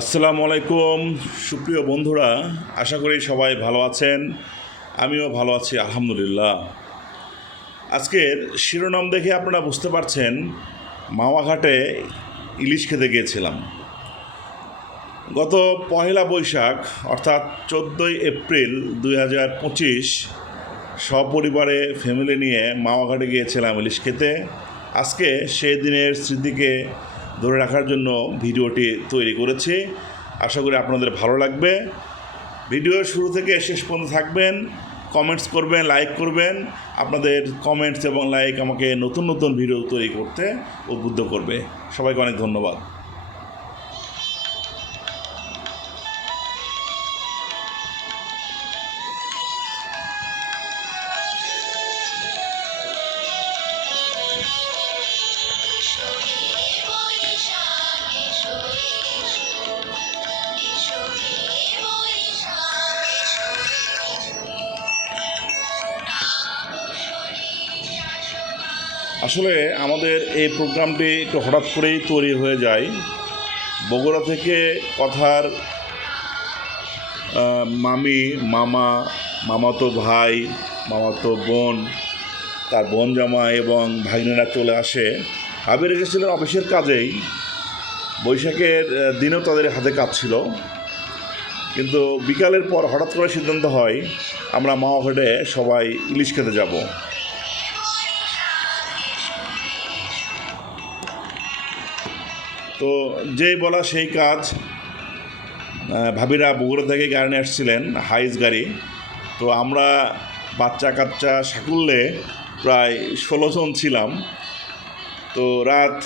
আসসালামু আলাইকুম। সুপ্রিয় বন্ধুরা, আশা করি সবাই ভালো আছেন। আমিও ভালো আছি, আলহামদুলিল্লাহ। আজকের শিরোনাম দেখে আপনারা বুঝতে পারছেন, মাওয়াঘাটে ইলিশ খেতে গিয়েছিলাম। গত পহেলা বৈশাখ, অর্থাৎ চোদ্দোই এপ্রিল দুই হাজার পঁচিশ, সপরিবারে ফ্যামিলি নিয়ে মাওয়াঘাটে গিয়েছিলাম ইলিশ খেতে। আজকে সেই দিনের স্মৃতিকে ধরে রাখার জন্য ভিডিওটি তৈরি করেছি। আশা করি আপনাদের ভালো লাগবে। ভিডিওর শুরু থেকে শেষ পর্যন্ত থাকবেন কমেন্টস করবেন লাইক করবেন। আপনাদের কমেন্টস এবং লাইক আমাকে নতুন নতুন ভিডিও তৈরি করতে উদ্বুদ্ধ করবে। সবাইকে অনেক ধন্যবাদ। আসলে আমাদের এই প্রোগ্রামটি একটু হঠাৎ করেই তৈরি হয়ে যায়। বগুড়া থেকে কথার মামি, মামা, মামাতো ভাই, মামাতো বোন, তার বোন জামা এবং ভাগ্নেরা চলে আসে। আবির এসেছিলেন অফিসের কাজেই। বৈশাখের দিনেও তাদের হাতে কাজ ছিল কিন্তু বিকালের পর হঠাৎ করে সিদ্ধান্ত হয়, আমরা মাওয়াঘাটে সবাই ইলিশ খেতে যাব। তো যেই বলা সেই কাজ ভাবিরা বগুড়া থেকে গাড়ি নিয়ে আসছিলেন, হাইস গাড়ি। তো আমরা বাচ্চা কাচ্চা সাকুল্যে প্রায় ষোলো জন ছিলাম। তো রাত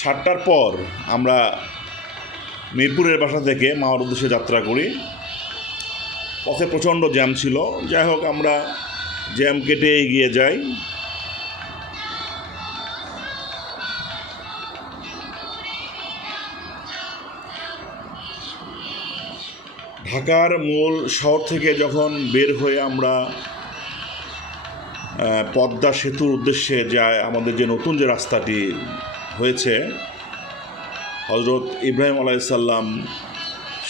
সাতটার পর আমরা মিরপুরের বাসা থেকে মাওয়ার উদ্দেশ্যে যাত্রা করি। পথে প্রচণ্ড জ্যাম ছিল। যাই হোক, আমরা জ্যাম কেটে এগিয়ে যাই। ঢাকার মূল শহর থেকে যখন বের হয়ে আমরা পদ্মা সেতুর উদ্দেশ্যে যায়, আমাদের যে নতুন যে রাস্তাটি হয়েছে হজরত ইব্রাহিম আলাইসাল্লাম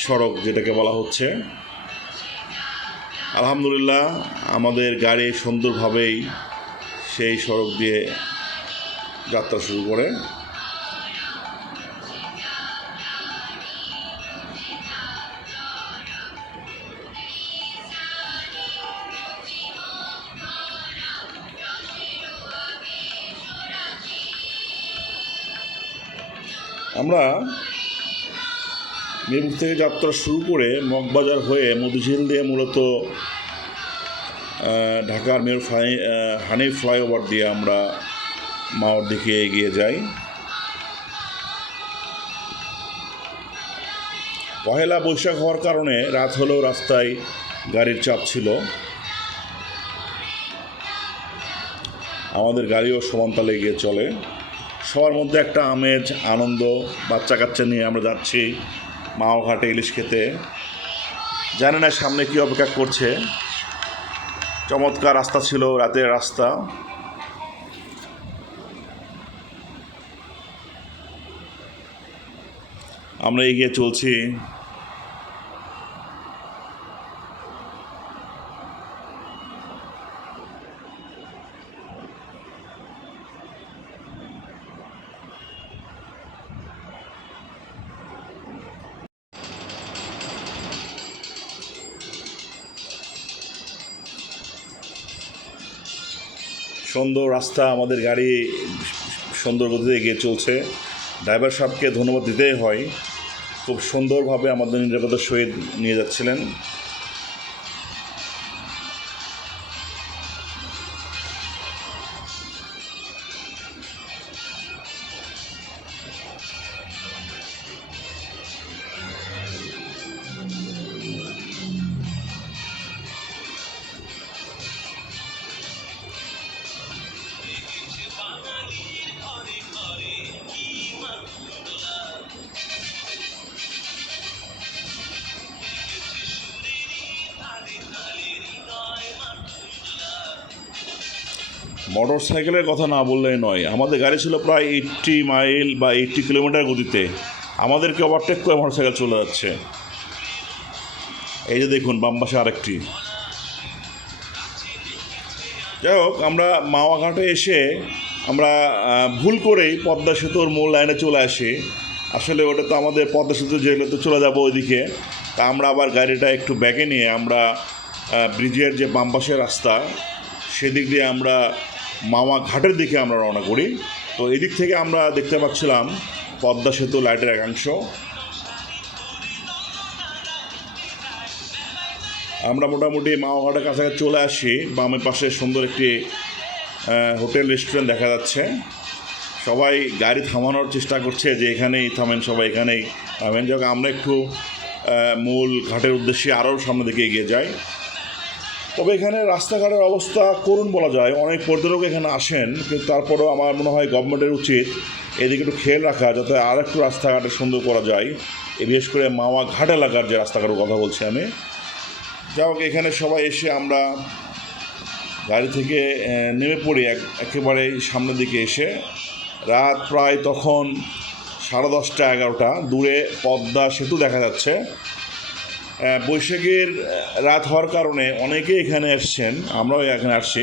সড়ক যেটাকে বলা হচ্ছে, আলহামদুলিল্লাহ আমাদের গাড়ি সুন্দরভাবেই সেই সড়ক দিয়ে যাত্রা শুরু করে। আমরা মিরপুর থেকে যাত্রা শুরু করে মগবাজার হয়ে মধুঝিল দিয়ে মূলত ঢাকার মেয়র হানি ফ্লাইওভার দিয়ে আমরা মাওয়ার দিকে এগিয়ে যাই। পহেলা বৈশাখ হওয়ার কারণে রাত হলেও রাস্তায় গাড়ির চাপ ছিল। আমাদের গাড়িও সমানতালে গিয়ে চলে। সবার মধ্যে একটা আমেজ, আনন্দ বাচ্চা কাচ্চা নিয়ে আমরা যাচ্ছি মাও ঘাটে ইলিশ খেতে। জানি না সামনে কী অপেক্ষা করছে। চমৎকার রাস্তা ছিল রাতের রাস্তা। আমরা এগিয়ে চলছি। সুন্দর রাস্তা, আমাদের গাড়ি সুন্দর গতিতে এগিয়ে চলছে। ড্রাইভার সাহেবকে ধন্যবাদ দিতেই হয়। খুব সুন্দরভাবে আমাদের নিরাপত্তার সহিত নিয়ে যাচ্ছিলেন। মোটর সাইকেলের কথা না বললেই নয়। আমাদের গাড়ি ছিল প্রায় এইট্টি মাইল বা এইট্টি কিলোমিটার গতিতে। আমাদেরকে ওভারটেক করে মোটর সাইকেল চলে যাচ্ছে। এই যে দেখুন, বাম পাশে আরেকটি। যাই হোক, আমরা মাওয়াঘাটে এসে আমরা ভুল করেই পদ্মা সেতুর মূল লাইনে চলে আসি। আসলে ওটা তো আমাদের পদ্মা সেতু, যেগুলো তো চলে যাব ওইদিকে। তা আমরা আবার গাড়িটা একটু ব্যাকে নিয়ে আমরা ব্রিজের যে বাম পাশের রাস্তা, সেদিক দিয়ে আমরা মাওয়া ঘাটের দিকে আমরা রওনা করি। তো এদিক থেকে আমরা দেখতে পাচ্ছিলাম পদ্মা সেতু লাইটের একাংশ। আমরা মোটামুটি মাওয়াঘাটের কাছাকাছি চলে আসি। বামের পাশে সুন্দর একটি হোটেল, রেস্টুরেন্ট দেখা যাচ্ছে। সবাই গাড়ি থামানোর চেষ্টা করছে যে এখানেই থামেন, সবাই এখানেই থামেন। যাক আমরা একটু মূল ঘাটের উদ্দেশ্যে আরও সামনের দিকে এগিয়ে যাই। তবে এখানে রাস্তাঘাটের অবস্থা করুণ বলা যায়। অনেক পর্যটক এখানে আসেন, কিন্তু তারপরেও আমার মনে হয় গভর্নমেন্টের উচিত এদিকে একটু খেয়াল রাখা, যাতে আর একটু রাস্তাঘাটে সুন্দর করা যায়। বিশেষ করে মাওয়া ঘাট এলাকার যে রাস্তাঘাটের কথা বলছি আমি। যাই হোক, এখানে সবাই এসে আমরা গাড়ি থেকে নেমে পড়ি এক একেবারে সামনের দিকে এসে। রাত প্রায় তখন সাড়ে দশটা, এগারোটা। দূরে পদ্মা সেতু দেখা যাচ্ছে। বৈশাখের রাত হওয়ার কারণে অনেকেই এখানে আসছেন, আমরাও এখানে আসছি।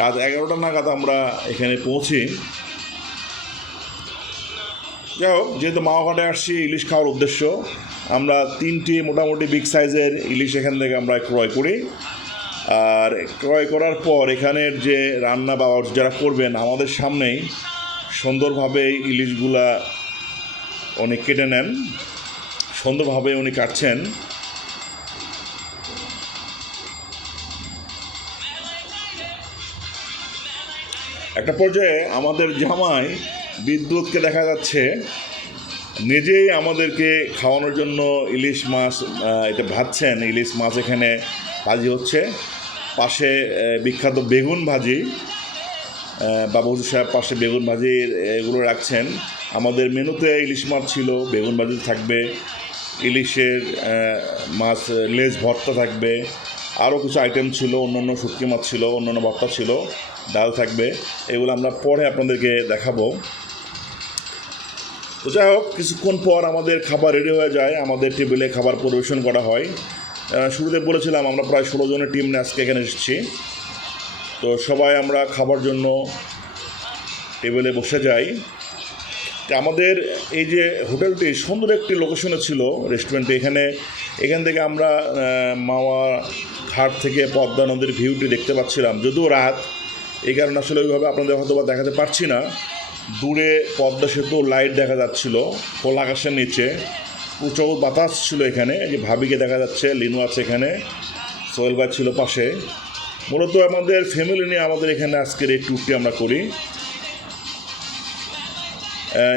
রাত এগারোটা নাগাদ আমরা এখানে পৌঁছি। যাই হোক, যেহেতু মাওয়াঘাটে আসছি, ইলিশ খাওয়ার উদ্দেশ্য, আমরা তিনটি মোটামুটি বিগ সাইজের ইলিশ এখান থেকে আমরা ক্রয় করি। আর ক্রয় করার পর এখানের যে রান্না বা যারা করবেন, আমাদের সামনেই সুন্দরভাবে ইলিশগুলা উনি কেটে নেন। সুন্দরভাবে উনি কাটছেন। একটা পর্যায়ে আমাদের জামাই বিদ্যুৎকে দেখা যাচ্ছে নিজেই আমাদেরকে খাওয়ানোর জন্য ইলিশ মাছ এটা ভাজছেন। ইলিশ মাছ এখানে ভাজি হচ্ছে। পাশে বিখ্যাত বেগুন ভাজি আহ, বাবু সাহেব পাশে বেগুন ভাজি এগুলো রাখছেন। আমাদের মেনুতে ইলিশ মাছ ছিল বেগুন ভাজি থাকবে ইলিশের মাছ লেজ ভর্তা থাকবে। আরও কিছু আইটেম ছিল অন্যান্য শুটকি মাছ ছিল অন্যান্য ভর্তা ছিল। ডাল থাকবে। এগুলো আমরা পরে আপনাদেরকে দেখাবো। তো যাই হোক, কিছুক্ষণ পর আমাদের খাবার রেডি হয়ে যায়। আমাদের টেবিলে খাবার পরিবেশন করা হয়। শুরুতে বলেছিলাম, আমরা প্রায় ষোলো জনের টিম নিয়ে আজকে এখানে এসেছি। তো সবাই আমরা খাবার জন্য টেবিলে বসে যাই। আমাদের এই যে হোটেলটি সুন্দর একটি লোকেশনে ছিল রেস্টুরেন্টে এখানে, এখান থেকে আমরা মাওয়া ঘাট থেকে পদ্মা নদীর ভিউটি দেখতে পাচ্ছিলাম। যদিও রাত এই কারণে আসলে ওইভাবে আপনাদের হয়তো বা দেখাতে পারছি না। দূরে পদ্মা সেতু লাইট দেখা যাচ্ছিল, খোলা আকাশের নিচে। প্রচুর বাতাস ছিল এখানে যে ভাবিকে দেখা যাচ্ছে, লিনু আছে এখানে, সোহেল ভাই ছিল পাশে। মূলত আমাদের ফ্যামিলি নিয়ে আমাদের এখানে আজকের এই ট্যুরটি আমরা করি।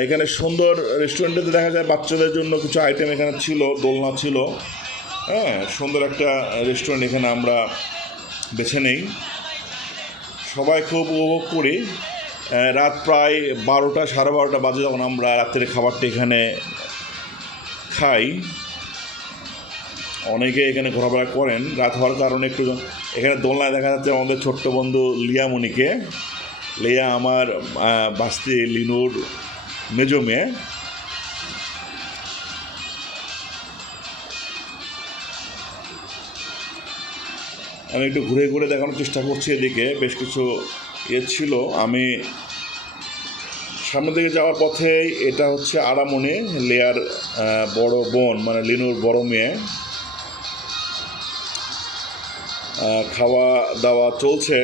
এখানে সুন্দর রেস্টুরেন্টে দেখা যায় বাচ্চাদের জন্য কিছু আইটেম এখানে ছিল, দোলনা ছিল। হ্যাঁ সুন্দর একটা রেস্টুরেন্ট এখানে আমরা বেছে নেই। সবাই খুব উপভোগ করি। রাত প্রায় বারোটা, সাড়ে বারোটা বাজে যখন আমরা রাত্রের খাবারটা এখানে খাই। অনেকে এখানে ঘোরাফেরা করেন। রাত হওয়ার কারণে একটু এখানে দোলনায় দেখা যাচ্ছে আমাদের ছোট্ট বন্ধু লিয়ামণিকে। লিয়া আমার বাস্তি লিনুর মেজো মেয়ে। আমি একটু ঘুরে ঘুরে দেখানোর চেষ্টা করছি এদিকে, বেশ কিছু ইয়ে ছিল। আমি সামনের দিকে যাওয়ার পথে এটা হচ্ছে আরামনে, লেয়ার বড় বোন মানে লিনুর বড় মেয়ে। খাওয়া দাওয়া চলছে।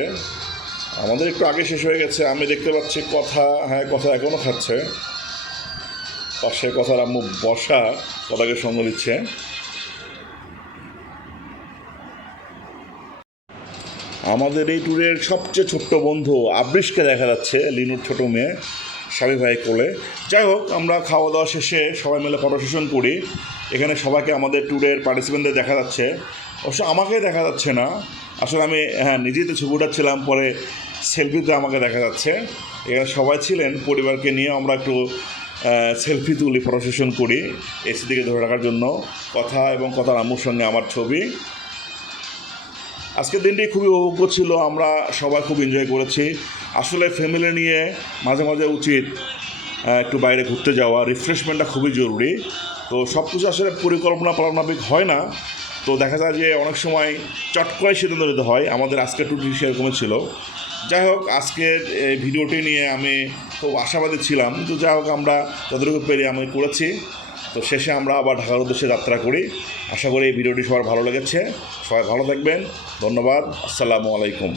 আমাদের একটু আগে শেষ হয়ে গেছে। আমি দেখতে পাচ্ছি কথা হ্যাঁ কথা এখনও খাচ্ছে। পাশে কথার আম্মু বসা, কথাকে সঙ্গ দিচ্ছে। আমাদের এই ট্যুরের সবচেয়ে ছোট্ট বন্ধু আবৃশকে দেখা যাচ্ছে, লিনুর ছোট মেয়ে, স্বামী ভাই কোলে। যাই হোক, আমরা খাওয়া দাওয়া শেষে সবাই মিলে ফটো করি। এখানে সবাইকে আমাদের ট্যুরের পার্টিসিপেন্টদের দেখা যাচ্ছে। অবশ্য আমাকে দেখা যাচ্ছে না। আসলে আমি হ্যাঁ নিজেই তো ছবি উঠাচ্ছিলাম, পরে সেলফিতে আমাকে দেখা যাচ্ছে। এখানে সবাই ছিলেন, পরিবারকে নিয়ে আমরা একটু সেলফি তুলি, ফটো করি এসি দিকে ধরে রাখার জন্য। কথা এবং কথার আম্মুর সঙ্গে আমার ছবি। আজকের দিনটি খুবই উপভোগ্য ছিল, আমরা সবাই খুব এনজয় করেছি। আসলে ফ্যামিলি নিয়ে মাঝে মাঝে উচিত একটু বাইরে ঘুরতে যাওয়া রিফ্রেশমেন্টটা খুবই জরুরি। তো সব কিছু আসলে পরিকল্পনা পালনাবিক হয় না। তো দেখা যায় যে অনেক সময় চট করে সিদ্ধান্ত নিতে হয়, আমাদের আজকের টুটি সেরকমই ছিল। যাই হোক, আজকের ভিডিওটি নিয়ে আমি খুব আশাবাদী ছিলাম তো যাই হোক, আমরা যতটুকু পেরে আমি করেছি। তো শেষে আমরা আবার ঢাকার উদ্দেশ্যে যাত্রা করি। আশা করি এই ভিডিওটি সবার ভালো লেগেছে। সবাই ভালো থাকবেন। ধন্যবাদ। আসসালামু আলাইকুম।